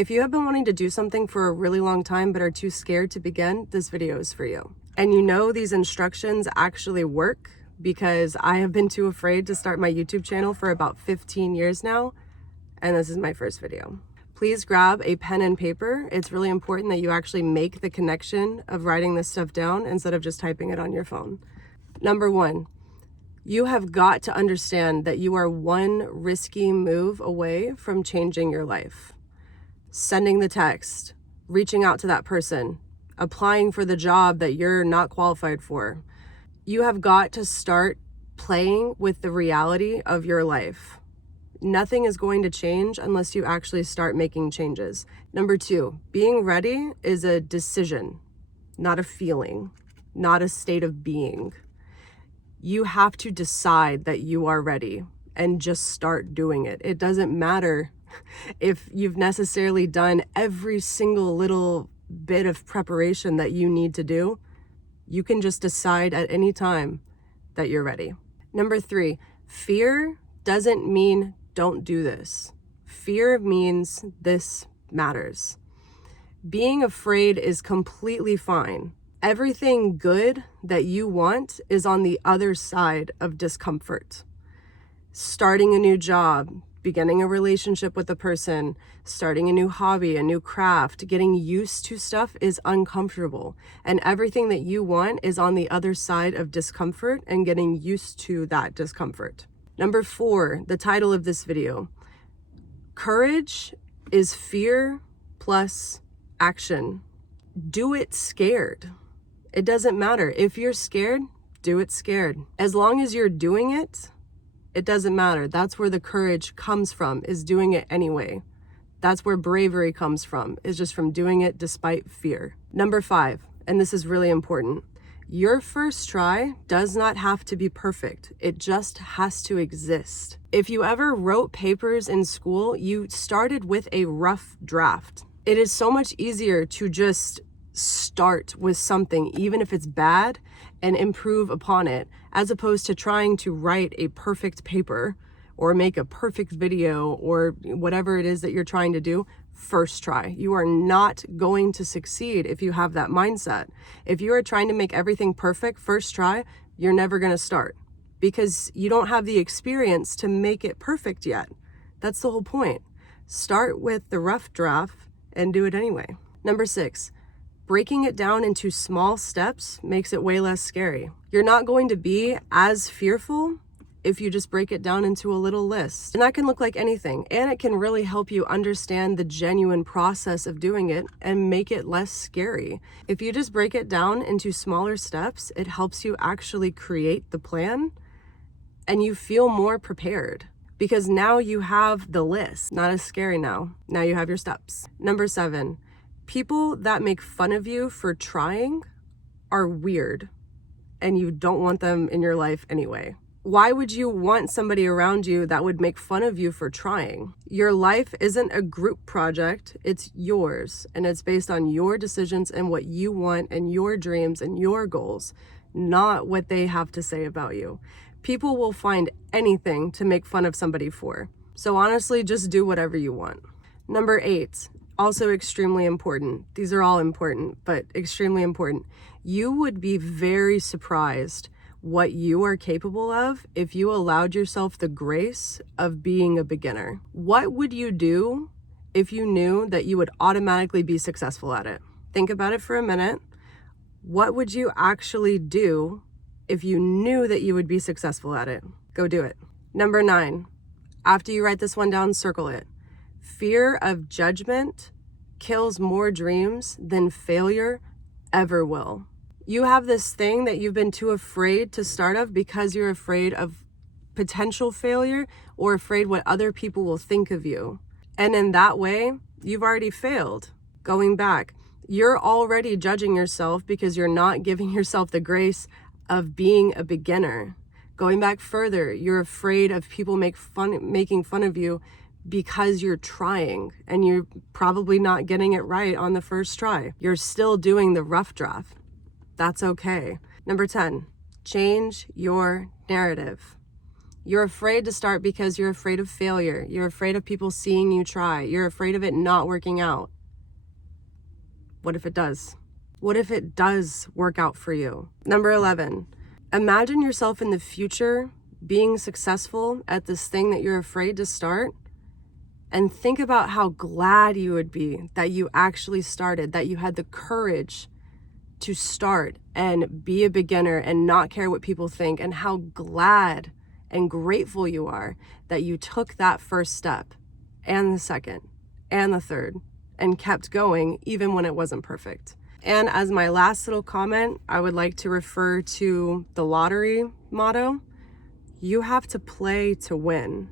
If you have been wanting to do something for a really long time but are too scared to begin, this video is for you. And you know these instructions actually work because I have been too afraid to start my YouTube channel for about 15 years now, and this is my first video. Please grab a pen and paper. It's really important that you actually make the connection of writing this stuff down instead of just typing it on your phone. Number one, you have got to understand that you are one risky move away from changing your life. Sending the text, reaching out to that person, applying for the job that you're not qualified for. You have got to start playing with the reality of your life. Nothing is going to change unless you actually start making changes. Number two, being ready is a decision, not a feeling, not a state of being. You have to decide that you are ready and just start doing it. It doesn't matter if you've necessarily done every single little bit of preparation that you need to do. You can just decide at any time that you're ready. Number three, fear doesn't mean don't do this. Fear means this matters. Being afraid is completely fine. Everything good that you want is on the other side of discomfort. Starting a new job, beginning a relationship with a person, starting a new hobby, a new craft, getting used to stuff is uncomfortable. And everything that you want is on the other side of discomfort and getting used to that discomfort. Number four, the title of this video. Courage is fear plus action. Do it scared. It doesn't matter. If you're scared, do it scared. As long as you're doing it, it doesn't matter. That's where the courage comes from, is doing it anyway. That's where bravery comes from, is just from doing it despite fear. Number five, and this is really important. Your first try does not have to be perfect. It just has to exist. If you ever wrote papers in school, you started with a rough draft. It is so much easier to just start with something, even if it's bad, and improve upon it, as opposed to trying to write a perfect paper or make a perfect video or whatever it is that you're trying to do first try. You are not going to succeed if you have that mindset. If you are trying to make everything perfect first try, you're never going to start because you don't have the experience to make it perfect yet. That's the whole point. Start with the rough draft and do it anyway. Number six, breaking it down into small steps makes it way less scary. You're not going to be as fearful if you just break it down into a little list. And that can look like anything. And it can really help you understand the genuine process of doing it and make it less scary. If you just break it down into smaller steps, it helps you actually create the plan and you feel more prepared because now you have the list. Not as scary now. Now you have your steps. Number seven, people that make fun of you for trying are weird and you don't want them in your life anyway. Why would you want somebody around you that would make fun of you for trying? Your life isn't a group project, it's yours. And it's based on your decisions and what you want and your dreams and your goals, not what they have to say about you. People will find anything to make fun of somebody for. So honestly, just do whatever you want. Number eight, also extremely important. These are all important, but extremely important. You would be very surprised what you are capable of if you allowed yourself the grace of being a beginner. What would you do if you knew that you would automatically be successful at it? Think about it for a minute. What would you actually do if you knew that you would be successful at it? Go do it. Number nine, after you write this one down, circle it. Fear of judgment kills more dreams than failure ever will. You have this thing that you've been too afraid to start of because you're afraid of potential failure or afraid what other people will think of you. And in that way, you've already failed. Going back, you're already judging yourself because you're not giving yourself the grace of being a beginner. Going back further, you're afraid of people making fun of you because you're trying and you're probably not getting it right on the first try. You're still doing the rough draft. That's okay. Number 10, change your narrative. You're afraid to start because you're afraid of failure. You're afraid of people seeing you try. You're afraid of it not working out. What if it does? What if it does work out for you? Number 11, imagine yourself in the future being successful at this thing that you're afraid to start, and think about how glad you would be that you actually started, that you had the courage to start and be a beginner and not care what people think, and how glad and grateful you are that you took that first step and the second and the third and kept going even when it wasn't perfect. And as my last little comment, I would like to refer to the lottery motto. You have to play to win.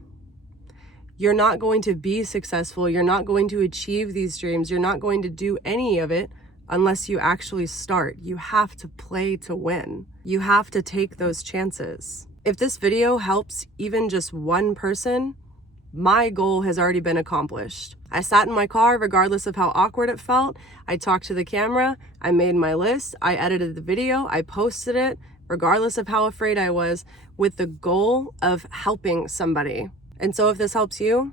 You're not going to be successful. You're not going to achieve these dreams. You're not going to do any of it unless you actually start. You have to play to win. You have to take those chances. If this video helps even just one person, my goal has already been accomplished. I sat in my car regardless of how awkward it felt. I talked to the camera, I made my list, I edited the video, I posted it, regardless of how afraid I was, with the goal of helping somebody. And so if this helps you,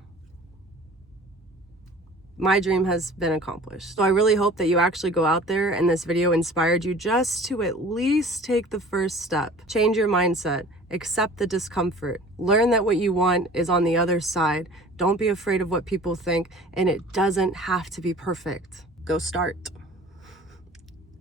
my dream has been accomplished. So I really hope that you actually go out there and this video inspired you just to at least take the first step. Change your mindset, accept the discomfort, learn that what you want is on the other side. Don't be afraid of what people think, and it doesn't have to be perfect. Go start.